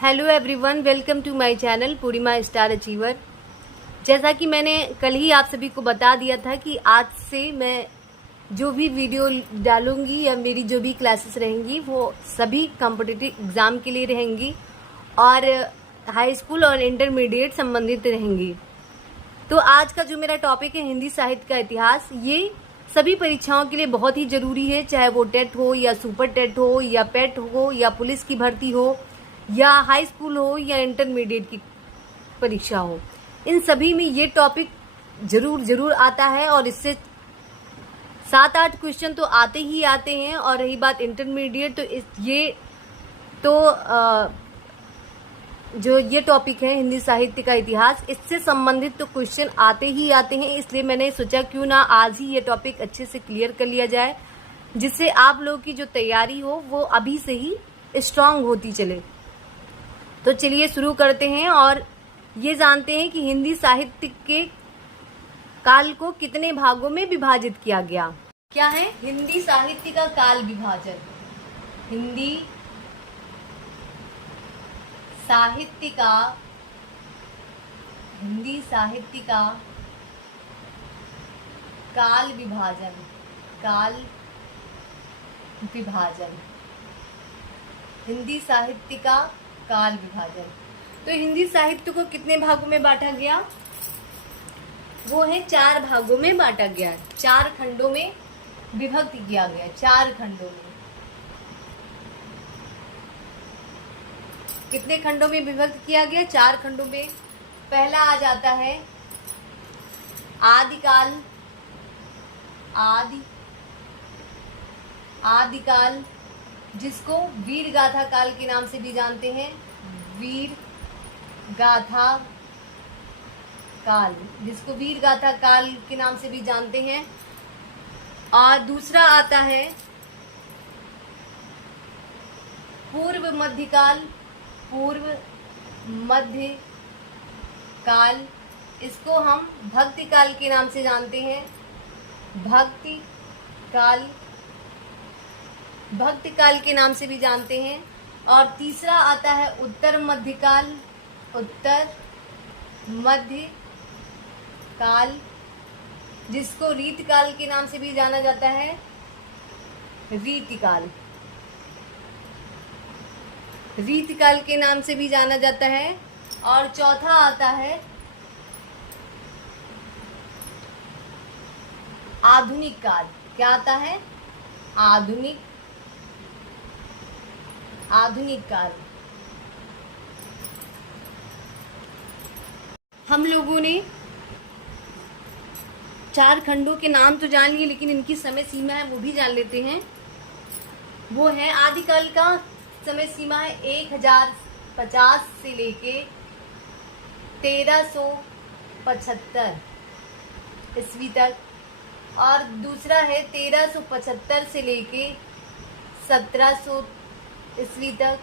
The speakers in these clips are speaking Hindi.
Hello everyone, welcome to my channel Purnima star achiever. जैसा कि मैंने कल ही आप सभी को बता दिया था कि आज से मैं जो भी वीडियो डालूंगी या मेरी जो भी क्लासेस रहेंगी वो सभी कॉम्पिटिटिव एग्ज़ाम के लिए रहेंगी और हाई स्कूल और इंटरमीडिएट संबंधित रहेंगी। तो आज का जो मेरा टॉपिक है हिंदी साहित्य का इतिहास, ये सभी परीक्षाओं के लिए बहुत ही ज़रूरी है, चाहे वो टेट हो या सुपर टेट हो या पेट हो या पुलिस की भर्ती हो या हाई स्कूल हो या इंटरमीडिएट की परीक्षा हो। इन सभी में ये टॉपिक जरूर आता है और इससे 7-8 क्वेश्चन तो आते ही आते हैं। और रही बात इंटरमीडिएट, जो ये टॉपिक है हिंदी साहित्य का इतिहास, इससे संबंधित तो क्वेश्चन आते ही आते हैं। इसलिए मैंने सोचा क्यों ना आज ही ये टॉपिक अच्छे से क्लियर कर लिया जाए, जिससे आप लोगों की जो तैयारी हो वो अभी से ही स्ट्रांग होती चले। तो चलिए शुरू करते हैं और ये जानते हैं कि हिंदी साहित्य के काल को कितने भागों में विभाजित किया गया। क्या है हिंदी साहित्य का काल विभाजन? हिंदी साहित्य का काल विभाजन। हिंदी साहित्य का काल विभाजन। तो हिंदी साहित्य को कितने भागों में बांटा गया? वो है 4 भागों में बांटा गया, 4 खंडों में विभक्त किया गया। 4 खंडों में कितने खंडों में विभक्त किया गया? 4 खंडों में। पहला आ जाता है आदिकाल। आदिकाल जिसको वीर गाथा काल के नाम से भी जानते हैं। वीर गाथा काल, जिसको वीर गाथा काल के नाम से भी जानते हैं। और दूसरा आता है पूर्व मध्य काल, इसको हम भक्ति काल के नाम से जानते हैं। भक्ति काल के नाम से भी जानते हैं। और तीसरा आता है उत्तर मध्य काल, जिसको रीत काल के नाम से भी जाना जाता है। रीत काल के नाम से भी जाना जाता है। और चौथा आता है आधुनिक काल। क्या आता है? आधुनिक काल। हम लोगों ने 4 खंडों के नाम तो जान लिए, लेकिन इनकी समय सीमा है वो भी जान लेते हैं। वो है आदिकाल का समय सीमा है 1050 से लेके 1375 ईस्वी तक। और दूसरा है 1375 से लेके 1700 ईस्वी तक।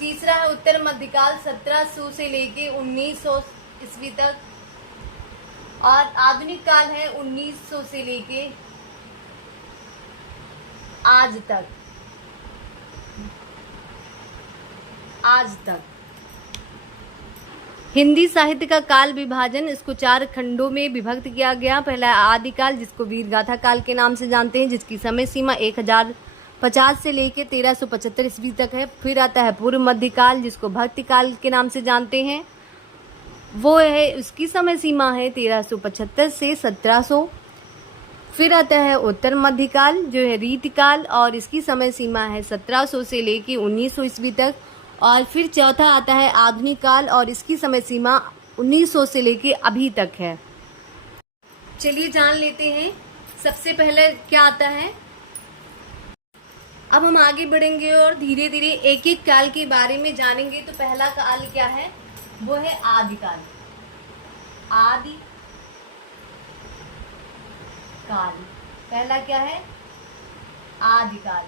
तीसरा है उत्तर मध्यकाल 1700 से लेके 1900 ईस्वी तक। और आधुनिक काल है 1900 से लेके आज तक। हिंदी साहित्य का काल विभाजन, इसको 4 खंडों में विभक्त किया गया। पहला है आदिकाल, जिसको वीर गाथा काल के नाम से जानते हैं, जिसकी समय सीमा 1050 से लेके 1375 ईस्वी तक है। फिर आता है पूर्व मध्यकाल, जिसको भक्ति काल के नाम से जानते हैं, वो है उसकी समय सीमा है 1375 से 1700। फिर आता है उत्तर मध्यकाल, जो है रीतिकाल, और इसकी समय सीमा है 1700 से लेके 1900 ईस्वी तक। और फिर चौथा आता है आधुनिक काल, और इसकी समय सीमा 1900 से लेके अभी तक है। चलिए जान लेते हैं सबसे पहले क्या आता है। अब हम आगे बढ़ेंगे और धीरे धीरे एक एक काल के बारे में जानेंगे। तो पहला काल क्या है? वो है आदिकाल। पहला क्या है? आदिकाल।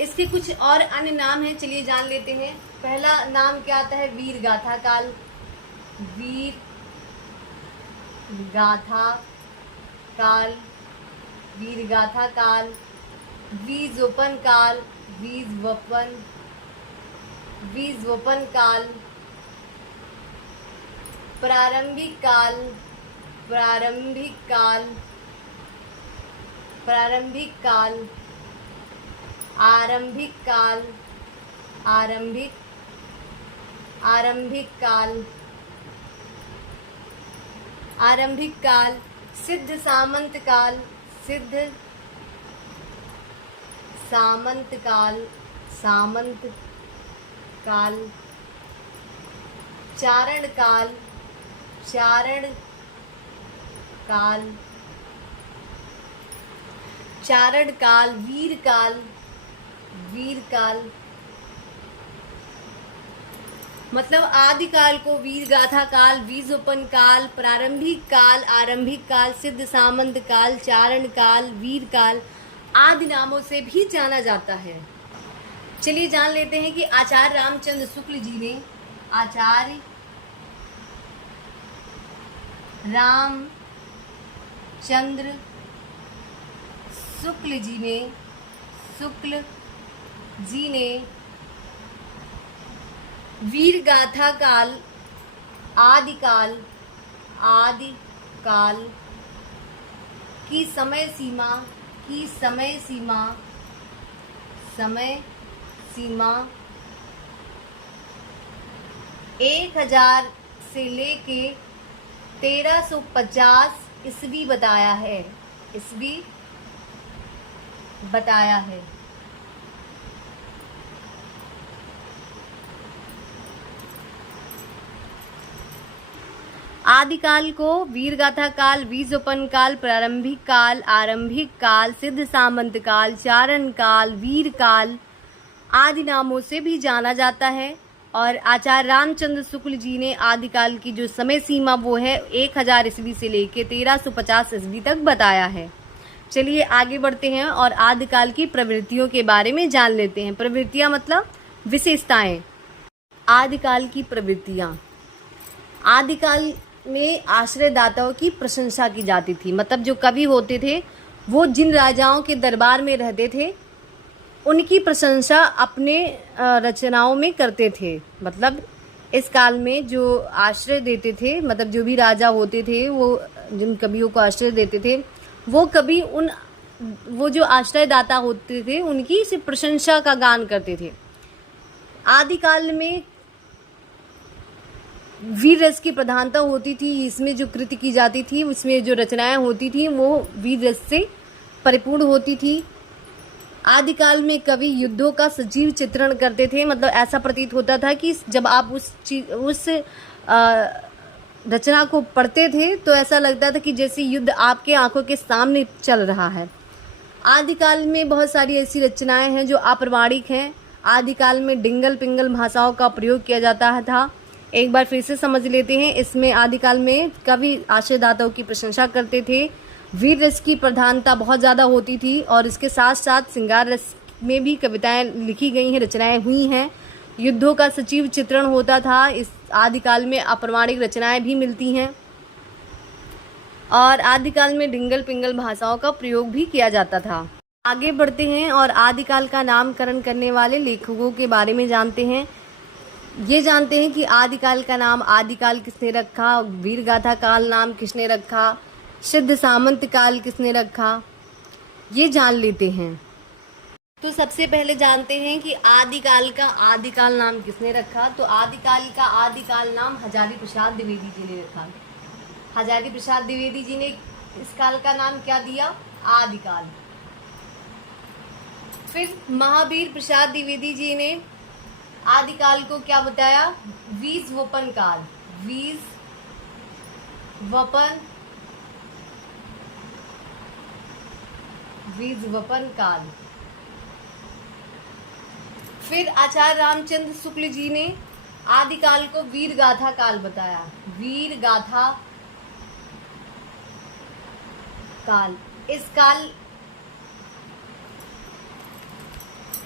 इसके कुछ और अन्य नाम हैं, चलिए जान लेते हैं। पहला नाम क्या आता है? वीर गाथा काल। वीर गाथा काल, वीरगाथा काल, वीजोपन काल, बीजवपन काल, प्रारंभिक काल, प्रारंभिक काल, प्रारंभिक काल, आरंभिक काल, आरंभिक काल, आरंभिक काल, सिद्ध सामंत काल, सिद्ध सामंत काल, सामंत काल, चारण काल, चारण काल, चारण काल, वीर काल, वीर काल, मतलब आदिकाल को वीर गाथा काल, बीजोपन काल, प्रारंभिक काल, आरंभिक काल, सिद्ध सामंत काल, चारण काल, वीर काल आदि नामों से भी जाना जाता है। चलिए जान लेते हैं कि आचार्य रामचंद्र शुक्ल जी ने, आचार्य रामचंद्र शुक्ल जी ने वीर गाथा काल, आदिकाल की समय सीमा 1000 से लेके 1350 ईस्वी बताया है। आदिकाल को वीर गाथा काल, बीजोपन काल, प्रारंभिक काल, आरंभिक काल, सिद्ध सामंत काल, चारण काल, वीर काल आदि नामों से भी जाना जाता है। और आचार्य रामचंद्र शुक्ल जी ने आदिकाल की जो समय सीमा वो है 1000 ईस्वी से लेकर 1350 ईस्वी तक बताया है। चलिए आगे बढ़ते हैं और आदिकाल की प्रवृत्तियों के बारे में जान लेते हैं। प्रवृत्तियां मतलब विशेषताएं। आदिकाल की प्रवृत्तियां, आदिकाल में आश्रयदाताओं की प्रशंसा की जाती थी। मतलब जो कवि होते थे वो जिन राजाओं के दरबार में रहते थे उनकी प्रशंसा अपने रचनाओं में करते थे। मतलब इस काल में जो आश्रय देते थे, मतलब जो भी राजा होते थे वो जिन कवियों को आश्रय देते थे वो कवि वो जो आश्रयदाता होते थे उनकी सिर्फ प्रशंसा का गान करते थे। आदिकाल में वीर रस की प्रधानता होती थी। इसमें जो कृति की जाती थी, उसमें जो रचनाएं होती थी वो वीर रस से परिपूर्ण होती थी। आदिकाल में कवि युद्धों का सजीव चित्रण करते थे। मतलब ऐसा प्रतीत होता था कि जब आप उस रचना को पढ़ते थे तो ऐसा लगता था कि जैसे युद्ध आपके आंखों के सामने चल रहा है। आदिकाल में बहुत सारी ऐसी रचनाएं हैं जो अप्रामाणिक हैं। आदिकाल में डिंगल पिंगल भाषाओं का प्रयोग किया जाता था। एक बार फिर से समझ लेते हैं। इसमें आदिकाल में कवि आश्रयदाताओं की प्रशंसा करते थे। वीर रस की प्रधानता बहुत ज़्यादा होती थी और इसके साथ साथ श्रृंगार रस में भी कविताएं लिखी गई हैं, रचनाएं हुई हैं। युद्धों का सजीव चित्रण होता था। इस आदिकाल में अप्रामाणिक रचनाएं भी मिलती हैं और आदिकाल में डिंगल पिंगल भाषाओं का प्रयोग भी किया जाता था। आगे बढ़ते हैं और आदिकाल का नामकरण करने वाले लेखकों के बारे में जानते हैं। ये जानते हैं कि आदिकाल का नाम आदिकाल किसने रखा, वीर गाथा काल नाम किसने रखा, सिद्ध सामंत काल किसने रखा, ये जान लेते हैं। तो सबसे पहले जानते हैं कि आदिकाल का आदिकाल नाम किसने रखा। तो आदिकाल का आदिकाल नाम हजारी प्रसाद द्विवेदी जी ने रखा। हजारी प्रसाद द्विवेदी जी ने इस काल का नाम क्या दिया, आदिकाल। फिर महावीर प्रसाद द्विवेदी जी ने आदिकाल को क्या बताया, बीजवपन काल, बीजवपन काल। फिर आचार्य रामचंद्र शुक्ल जी ने आदिकाल को वीर गाथा काल बताया, वीर गाथा काल।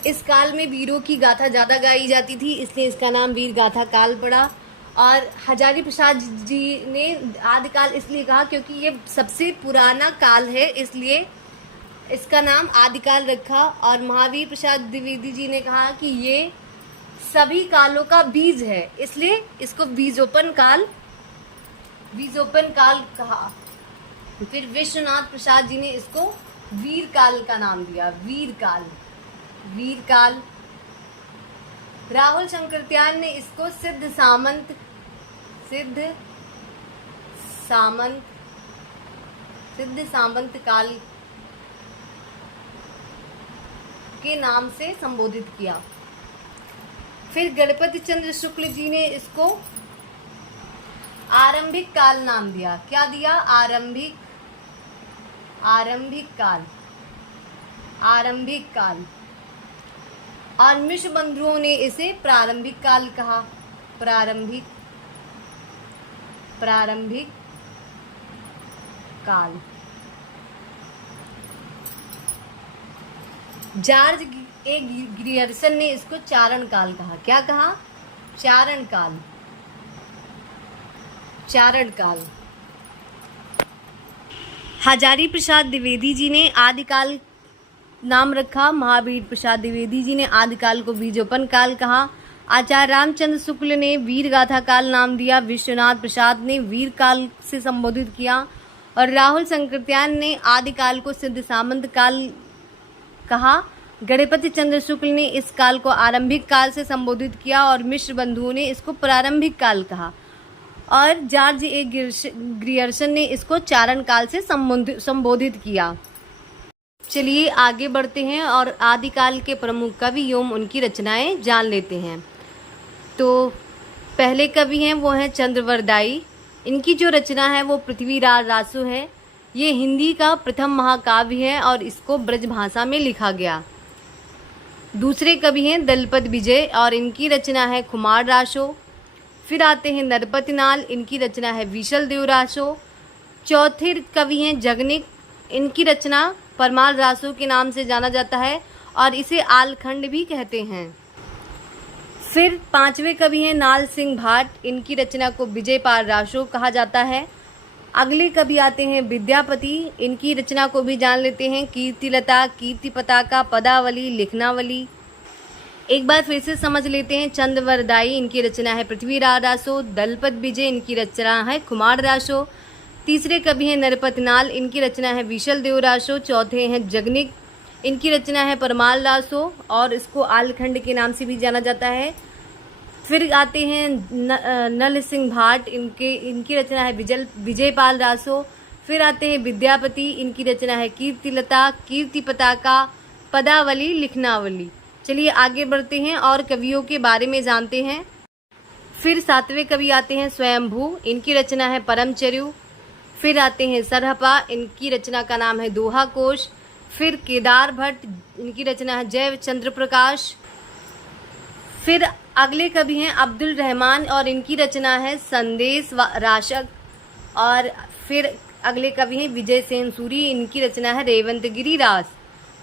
इस काल में वीरों की गाथा ज्यादा गाई जाती थी, इसलिए इसका नाम वीर गाथा काल पड़ा। और हजारी प्रसाद जी ने आदिकाल इसलिए कहा क्योंकि ये सबसे पुराना काल है, इसलिए इसका नाम आदिकाल रखा। और महावीर प्रसाद द्विवेदी जी ने कहा कि ये सभी कालों का बीज है, इसलिए इसको बीजोपन काल कहा। फिर विश्वनाथ प्रसाद जी ने इसको वीर काल का नाम दिया, वीर काल। राहुल शंकरत्याल ने इसको सिद्ध सामंत काल के नाम से संबोधित किया। फिर गणपति चंद्र शुक्ल जी ने इसको आरंभिक काल नाम दिया। क्या दिया? आरंभिक काल। और मिश्र बंधुओं ने इसे प्रारंभिक काल कहा। प्रारंभिक काल। जॉर्ज ए ग्रियर्सन ने इसको चारण काल कहा। क्या कहा? चारण काल। हजारी प्रसाद द्विवेदी जी ने आदिकाल नाम रखा। महावीर प्रसाद द्विवेदी जी ने आदिकाल को बीजोपन काल कहा। आचार्य रामचंद्र शुक्ल ने वीर गाथा काल नाम दिया। विश्वनाथ प्रसाद ने वीर काल से संबोधित किया। और राहुल शंकरत्याल ने आदिकाल को सिद्ध सामंत काल कहा। गणपति चंद्र शुक्ल ने इस काल को आरंभिक काल से संबोधित किया और मिश्र बंधुओं ने इसको प्रारंभिक काल कहा। और जॉर्ज ए ग्रियर्सन ने इसको चारण काल से संबोधित किया। चलिए आगे बढ़ते हैं और आदिकाल के प्रमुख कवि एवं उनकी रचनाएं जान लेते हैं। तो पहले कवि हैं वो हैं चंद्रवरदाई। इनकी जो रचना है वो पृथ्वीराज रासो है। ये हिंदी का प्रथम महाकाव्य है और इसको ब्रज भाषा में लिखा गया। दूसरे कवि हैं दलपत विजय और इनकी रचना है कुमार रासो। फिर आते हैं नरपति नाल, इनकी रचना है विशल देव रासो। चौथे कवि हैं जगनिक, इनकी रचना परमाल रासो के नाम से जाना जाता है और इसे आलखंड भी कहते हैं। फिर पांचवें कवि हैं नाल सिंह भाट, इनकी रचना को विजयपाल रासो कहा जाता है। अगले कवि आते हैं विद्यापति, इनकी रचना को भी जान लेते हैं कीर्तिलता, कीर्ति पताका, पदावली, लिखनावली। एक बार फिर से समझ लेते हैं। चंद्रवरदाई, इनकी रचना है पृथ्वीराज रासो। दलपत विजय, इनकी रचना है कुमार रासो। तीसरे कवि हैं नरपति नाल, इनकी रचना है विशल देव रासो। चौथे हैं जगनिक, इनकी रचना है परमाल रासो और इसको आलखंड के नाम से भी जाना जाता है। फिर आते हैं नल सिंह भाट, इनकी रचना है विजयपाल रासो। फिर आते हैं विद्यापति, इनकी रचना है कीर्तिलता, कीर्ति पताका, पदावली, लिखनावली। चलिए आगे बढ़ते हैं और कवियों के बारे में जानते हैं। फिर सातवें कवि आते हैं स्वयंभू, इनकी रचना है परमचर्यु। फिर आते हैं सरहपा, इनकी रचना का नाम है दोहा कोश। फिर केदार भट्ट, इनकी रचना है जय चंद्र प्रकाश। फिर अगले कवि हैं अब्दुल रहमान और इनकी रचना है संदेश राशक। और फिर अगले कवि हैं विजय सेन सूरी, इनकी रचना है रेवंतगिरी रास।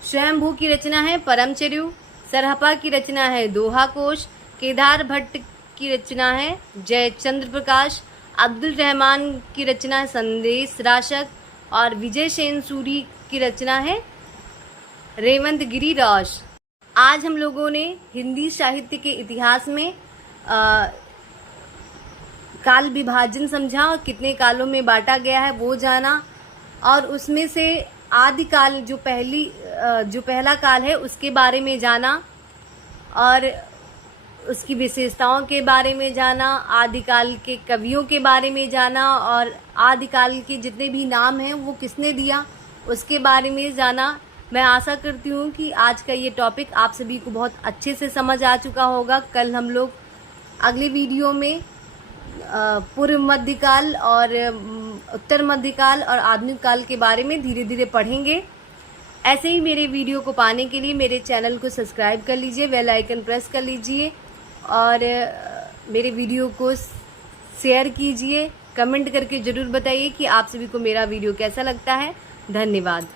स्वयंभू की रचना है परमचर्यु। सरहपा की रचना है दोहा कोश। केदार भट्ट की रचना है जय चंद्र प्रकाश। अब्दुल रहमान की रचना है संदेश राशक और विजय सेन सूरी की रचना है रेवंतगिरी रास। आज हम लोगों ने हिंदी साहित्य के इतिहास में काल विभाजन समझा और कितने कालों में बांटा गया है वो जाना। और उसमें से आदिकाल जो पहला काल है उसके बारे में जाना और उसकी विशेषताओं के बारे में जाना, आदिकाल के कवियों के बारे में जाना और आदिकाल के जितने भी नाम हैं वो किसने दिया उसके बारे में जाना। मैं आशा करती हूँ कि आज का ये टॉपिक आप सभी को बहुत अच्छे से समझ आ चुका होगा। कल हम लोग अगले वीडियो में पूर्व मध्यकाल और उत्तर मध्यकाल और आधुनिक काल के बारे में धीरे धीरे पढ़ेंगे। ऐसे ही मेरे वीडियो को पाने के लिए मेरे चैनल को सब्सक्राइब कर लीजिए, बेल आइकन प्रेस कर लीजिए और मेरे वीडियो को शेयर कीजिए। कमेंट करके ज़रूर बताइए कि आप सभी को मेरा वीडियो कैसा लगता है। धन्यवाद।